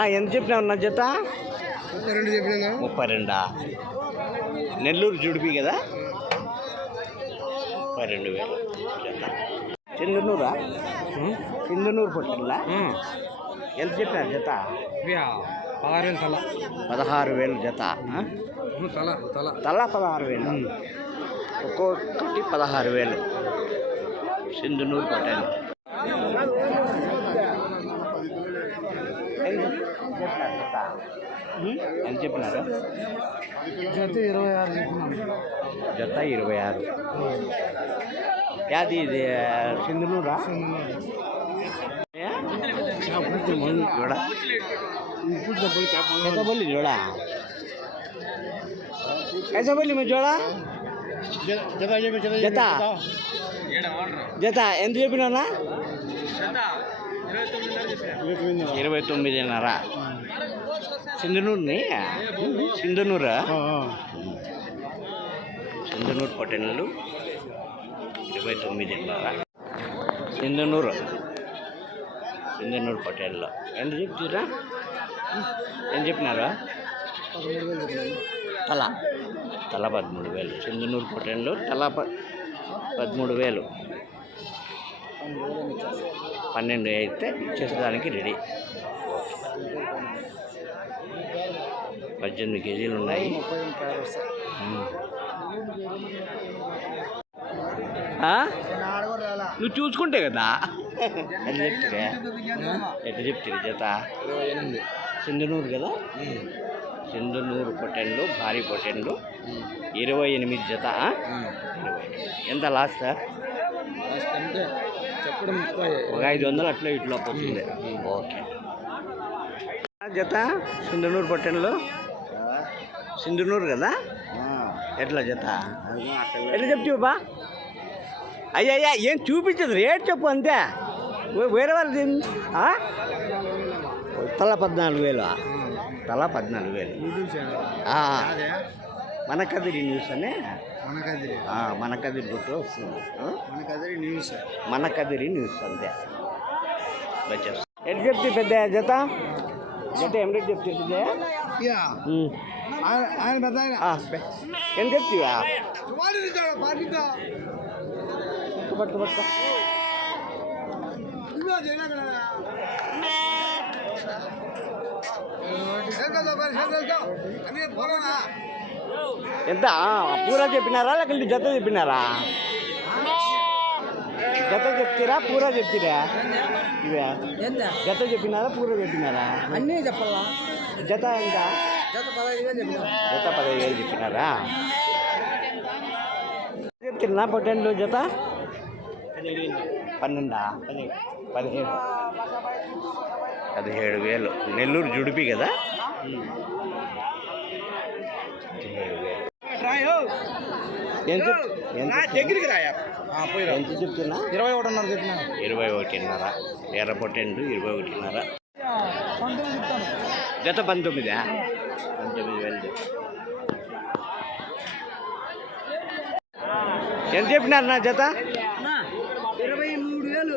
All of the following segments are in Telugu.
నా ఎంత చెప్పినావు నా జత? ముప్పై రెండా నెల్లూరు జుడిపి కదా? ముప్పై రెండు వేలు. జత. చిందునూరా? చిందునూరు పొట్టిల్లా ఎంత చెప్పినారు జత? పదహారు వేలు తల. పదహారు వేలు జత? తల తల. తలా పదహారు వేలు. ఒక్కొక్కటి పదహారు వేలు. సింధునూరు పొట్టేలు ఎంత చెప్పినారు జత ఇరవై ఆరు చెప్పినాను జత ఇరవై ఆరు యాది ఇది సింధునూరా ఏ? చూడ कैसा बोली जोड़ा कैसा बोली मैं जोड़ा జత జత ఎంత చెప్పినా ఇరవై తొమ్మిదిన్నర. సింధనూరుని? సింధనూరా? సింధనూరు పట్టణాలు ఇరవై తొమ్మిదిన్నర. సింధనూరు. సింధనూరు పటేల్లో ఎంత చెప్తారా ఏం చెప్పినారా? తల. తల పదమూడు వేలు. సింధనూరు పట్టణంలో తల ప పదమూడు వేలు. పన్నెండు అయితే ఇచ్చేసడానికి రెడీ. పద్దెనిమిది కేజీలు ఉన్నాయి. నువ్వు చూసుకుంటే కదా. ఎట్లా చెప్తే ఎట్లా చెప్తే జత? సింధునూరు కదా? సింధునూరు పొట్టెండు భారీ పొట్టెండు. ఇరవై ఎనిమిది జత ఇరవై ఎంత లాస్ట్ సార్? అంటే ఒక ఐదు వందలు అట్లా ఇట్లా పోతుంది. ఓకే. జత సింధనూరు పొట్టెన్లు సింధనూరు కదా? ఎట్లా జత? ఎట్లా చెప్తావు బా? అయ్యా అయ్యా ఏం చూపించదు రేట్ చెప్పు అంతే. వేరే వాళ్ళు? తల పద్నాలుగు వేలు. తల పద్నాలుగు వేలు. ఆ. మన కదిరి న్యూస్ అనే? మన కదిరి మన కదిరి గుట్టు వస్తుంది? మన కదిరి న్యూస్. మన కదిరి న్యూస్ అంతే. వచ్చేస్తా. ఎట్లా చెప్తే పెద్ద జత? జత ఏం రేట్ చెప్తే పెద్ద? ఆయన పెద్ద ఏం చెప్తావా? వాడిని చూడు, పాటిద్దా. పట్టు పట్టు ఇదిగో జైనా కదా. చేద్దాం, ఒకసారి చేద్దాం. అన్నీ పోరానా? ఎంత? పూరా చెప్పినారా? లేకపోతే జత చెప్పినారా? జత చెప్తారా? పూరా చెప్తారా? ఇవే. జత చెప్పినారా? పూర చెప్పినారా అన్నీ చెప్పాలా? జత ఎంత? జత పదహైదు వేలు చెప్పినారా? చెప్తున్నా పొట్టెండ్లు జత? పన్నెండా? పదిహేడు. పదిహేడు వేలు. నెల్లూరు జుడిపి కదా పదిహేడు వేలు ఏం చెప్ ఏం చెప్- దగ్గరికి రాయా పోయిరా ఎంత చెప్తున్నా ఇరవై ఒకటిన్నర చెప్పినా ఇరవై ఒకటిన్నర ఎర్ర పొట్టెండు ఇరవై ఒకటిన్నర జత పంతొమ్మిదా పంతొమ్మిది వేలు. ఎంత చెప్పినారు నా జత ఇరవై మూడు వేలు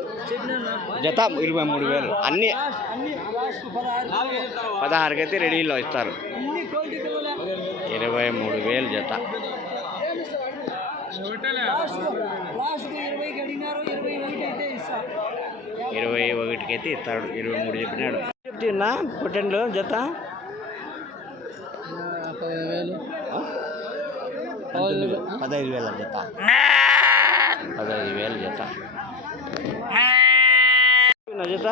జత ఇరవై మూడు వేలు అన్ని అన్ని లాస్ట్ పదహారు పదహారుకి అయితే రెడీలో ఇస్తారు అన్ని క్వాలిటీ పిల్లలే ఇరవై మూడు వేలు జత. లాస్ట్ లాస్ట్ ఇరవైకి అడిగినారు ఇరవై ఒకటి అయితే ఇస్తా ఇరవై ఒకటికి అయితే ఇస్తాడు. ఇరవై మూడు చెప్పినాడు. చెప్తున్నా పొట్టెండ్లు జత. పదిహేను వేలు ఆ? పంతొమ్మిది పదహైదు వేల జత. పదహైదు వేలు జత. నా జత.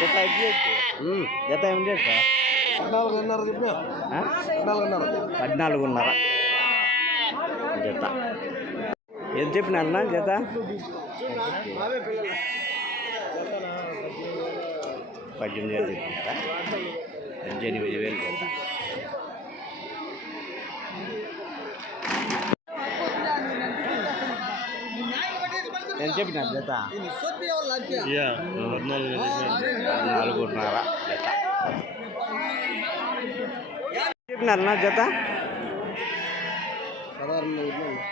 జత ఎట్లా చెప్తే? ఉమ్, జత ఏం చేస్తా పద్నాలుగున్నర చెప్పినా? పద్నాలుగున్నర. పద్నాలుగున్నర. జత. ఎంత చెప్పిన అన్న జత? పద్దెనిమిది వేలు చెప్తా పద్దెనిమిది వేలు జత. ఎంత చెప్పిన జత? పద్నాలుగున్నర జత. చెప్పినారన్నా జత?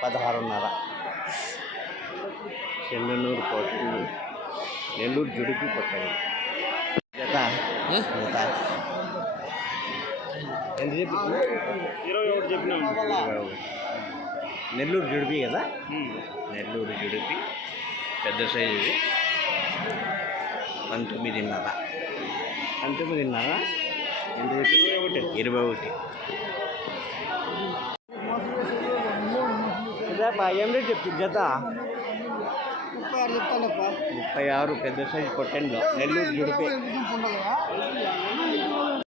పదహారున్నర. చెన్నూరు పొట్టలు నెల్లూరు జుడిపి పొట్టలు జత జత. ఎంత చెప్పి ఇరవై ఒకటి చెప్పినాం. నెల్లూరు జుడిపి కదా? నెల్లూరు జుడిపి పెద్ద సైజు పంతొమ్మిదిన్నర. పంతొమ్మిదిన్నర? ఎంత ఇరవై ఒకటి. ఏం రేట్ చెప్తుంది జత? ముప్పై ఆరు చెప్తానప్ప ముప్పై ఆరు పెద్ద సైజు పొట్టెండ్లో నెల్లూరు జుడిపి.